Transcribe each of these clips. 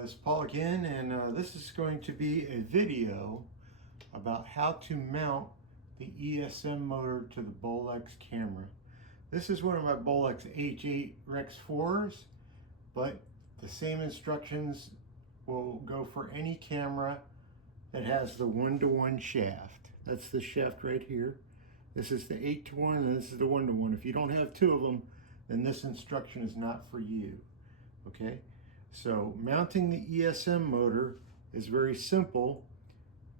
This is Paul again, and this is going to be a video about how to mount the ESM motor to the Bolex camera. This is one of my Bolex H8 Rex 4s, but the same instructions will go for any camera that has the 1-to-1 shaft. That's the shaft right here. This is the 8-to-1 and this is the 1-to-1. If you don't have two of them, then this instruction is not for you. Okay? So mounting the ESM motor is very simple.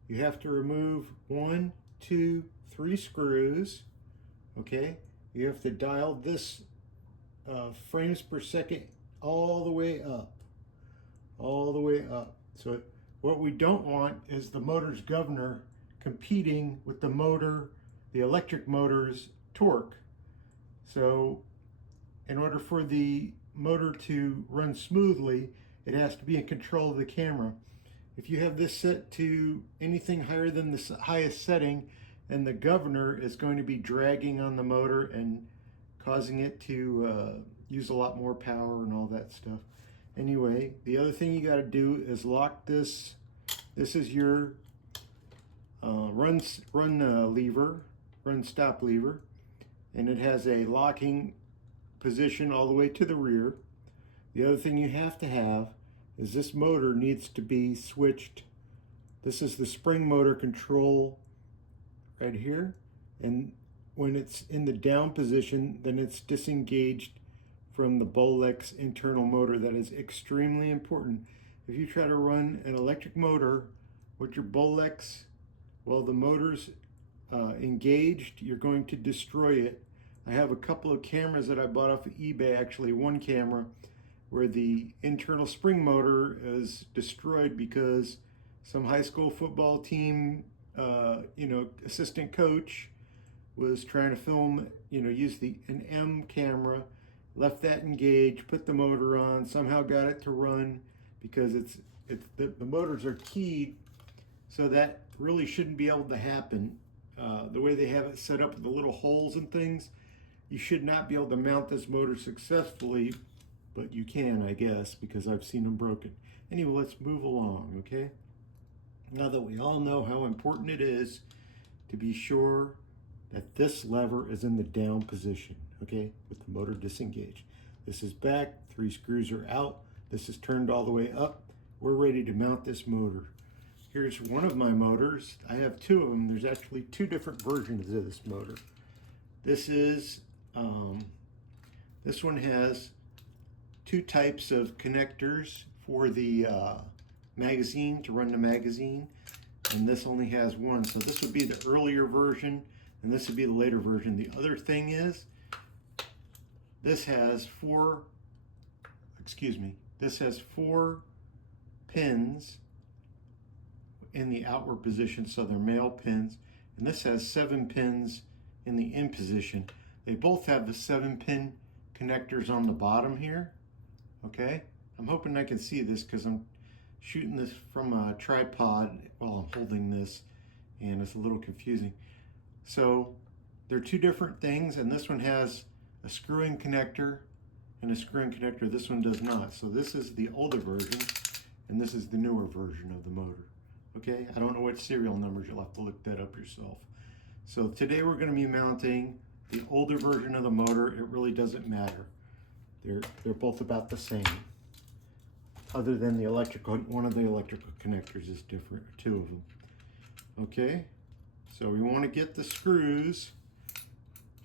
You have to remove 1, 2, 3 screws. Okay? You have to dial this frames per second all the way up. All the way up. So what we don't want is the motor's governor competing with the motor, the electric motor's torque. So in order for the motor to run smoothly, it has to be in control of the camera. If you have this set to anything higher than the highest setting, then the governor is going to be dragging on the motor and causing it to use a lot more power and all that stuff. Anyway, the other thing you got to do is lock this. This is your run stop lever, and it has a locking position all the way to the rear. The other thing you have to have is this motor needs to be switched. This is the spring motor control right here, and when it's in the down position, then it's disengaged from the Bolex internal motor. That is extremely important. If you try to run an electric motor with your Bolex while the motor's engaged, you're going to destroy it. I have a couple of cameras that I bought off of eBay, actually one camera, where the internal spring motor is destroyed because some high school football team, assistant coach was trying to film, use an M camera, left that engaged, put the motor on, somehow got it to run because the motors are keyed, so that really shouldn't be able to happen. The way they have it set up with the little holes and things, you should not be able to mount this motor successfully, but you can, I guess, because I've seen them broken. Anyway, let's move along, okay? Now that we all know how important it is to be sure that this lever is in the down position, okay, with the motor disengaged. This is back, 3 screws are out, this is turned all the way up. We're ready to mount this motor. Here's one of my motors. I have 2 of them. There's actually 2 different versions of this motor. This is, this one has 2 types of connectors for the magazine, to run the magazine, and this only has 1. So this would be the earlier version, and this would be the later version. The other thing is, this has 4 pins in the outward position, so they're male pins, and this has 7 pins in the in position. They both have the 7-pin connectors on the bottom here. Okay, I'm hoping I can see this because I'm shooting this from a tripod while I'm holding this, and it's a little confusing. So they're 2 different things, and this one has a screw-in connector and a screw-in connector. This one does not. So this is the older version, and this is the newer version of the motor. Okay, I don't know what serial numbers, you'll have to look that up yourself. So today we're going to be mounting the older version of the motor. It really doesn't matter. They're both about the same. Other than the electrical, one of the electrical connectors is different, 2 of them. Okay, so we want to get the screws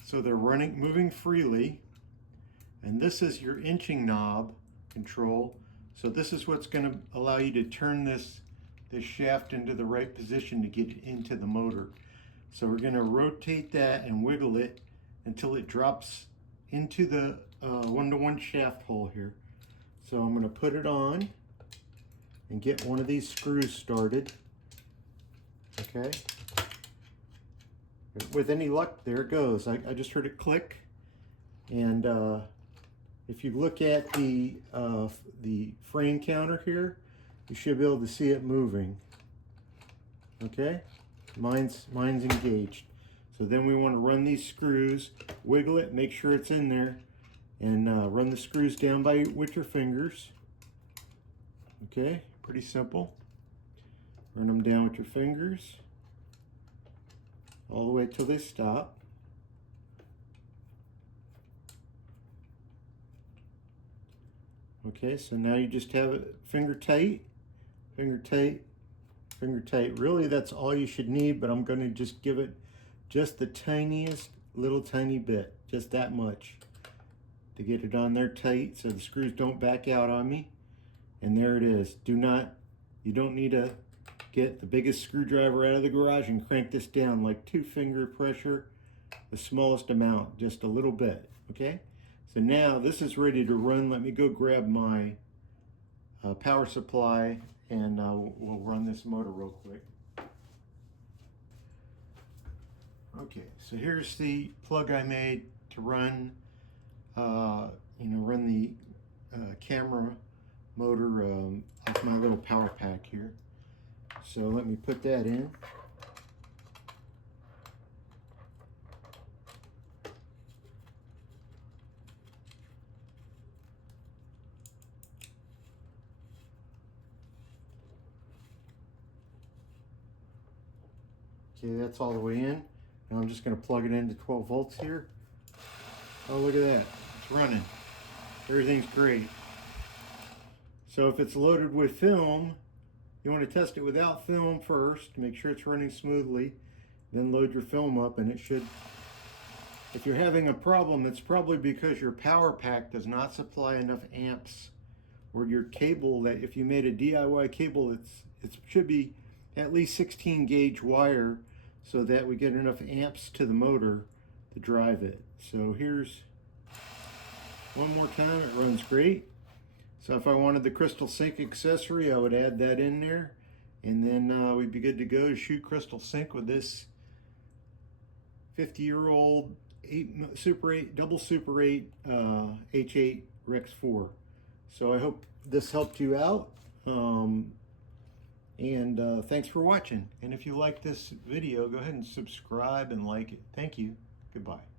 so they're moving freely. And this is your inching knob control. So this is what's going to allow you to turn this shaft into the right position to get into the motor. So we're going to rotate that and wiggle it until it drops into the 1-to-1 shaft hole here. So I'm going to put it on and get one of these screws started. Okay. With any luck, there it goes. I just heard it click. And if you look at the frame counter here, you should be able to see it moving. Okay, mine's engaged. So then we want to run these screws, wiggle it, make sure it's in there, and run the screws down with your fingers. Okay, pretty simple. Run them down with your fingers all the way till they stop. Okay, so now you just have it finger tight, finger tight, finger tight. Really, that's all you should need, but I'm going to just give it just the tiniest little tiny bit, just that much, to get it on there tight so the screws don't back out on me. And there it is. You don't need to get the biggest screwdriver out of the garage and crank this down like 2-finger pressure, the smallest amount, just a little bit, okay? So now this is ready to run. Let me go grab my power supply and we'll run this motor real quick. Okay, so here's the plug I made to run, run the camera motor off my little power pack here. So let me put that in. Okay, that's all the way in. Now I'm just going to plug it into 12 volts here. Oh, look at that. It's running. Everything's great. So if it's loaded with film, you want to test it without film first, make sure it's running smoothly, then load your film up and it should. If you're having a problem, it's probably because your power pack does not supply enough amps, or your cable, that if you made a DIY cable, it should be at least 16 gauge wire so that we get enough amps to the motor to drive it. So here's one more time. It runs great. So if I wanted the crystal sync accessory, I would add that in there, and then we'd be good to go to shoot crystal sync with this 50-year-old double Super 8 H8 Rex 4. So I hope this helped you out, and thanks for watching. And if you like this video, go ahead and subscribe and like it. Thank you. Goodbye.